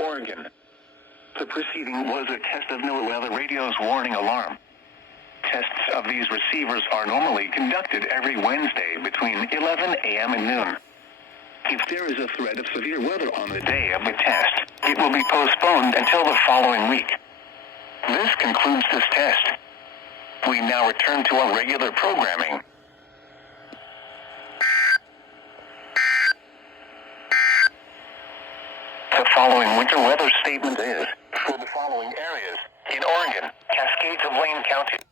Oregon. The preceding was a test of NOAA Weather Radio's warning alarm. Tests of these receivers are normally conducted every Wednesday between 11 a.m. and noon. If there is a threat of severe weather on the day of the test, it will be postponed until the following week. This concludes this test. We now return to our regular programming. The following winter weather statement is for the following areas in Oregon, Cascades of Lane County.